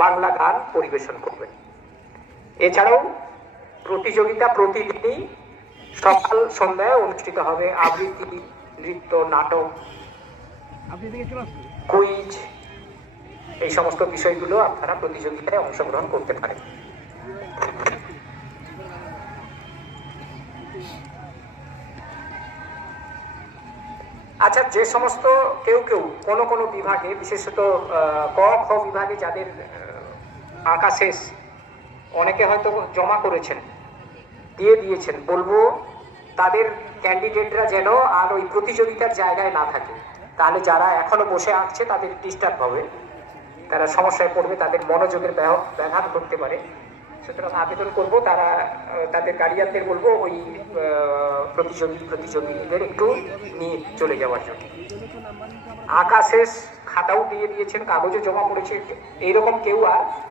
বাংলা গান পরিবেশন করবেন। এছাড়াও প্রতিযোগিতা প্রতিদিনই সকাল সন্ধ্যায় অনুষ্ঠিত হবে। আবৃত্তি, নৃত্য, নাটক, কুইজ, এই সমস্ত বিষয়গুলো আপনারা প্রতিযোগিতায় অংশগ্রহণ করতে পারেন। আচ্ছা, যে সমস্ত কেউ কোনো বিভাগে, বিশেষত ক খ বিভাগে যাদের আঁকা শেষ, অনেকে হয়তো জমা করেছেন, দিয়ে দিয়েছেন, বলবো তাদের ক্যান্ডিডেটরা যেন আর ওই প্রতিযোগিতার জায়গায় না থাকে। তাহলে যারা এখনো বসে আঁকছে তাদের ডিস্টার্ব হবে, তারা সমস্যায় পড়বে, তাদের মনোযোগের ব্যাঘাত ঘটতে পারে। সুতরাং আবেদন করব তারা তাদের গার্ডিয়ানদের বলবো ওই প্রতিযোগীদের একটু নিয়ে চলে যাওয়ার জন্য। আঁকা শেষ, খাতাও দিয়ে দিয়েছেন, কাগজে জমা পড়েছে, এইরকম কেউ আর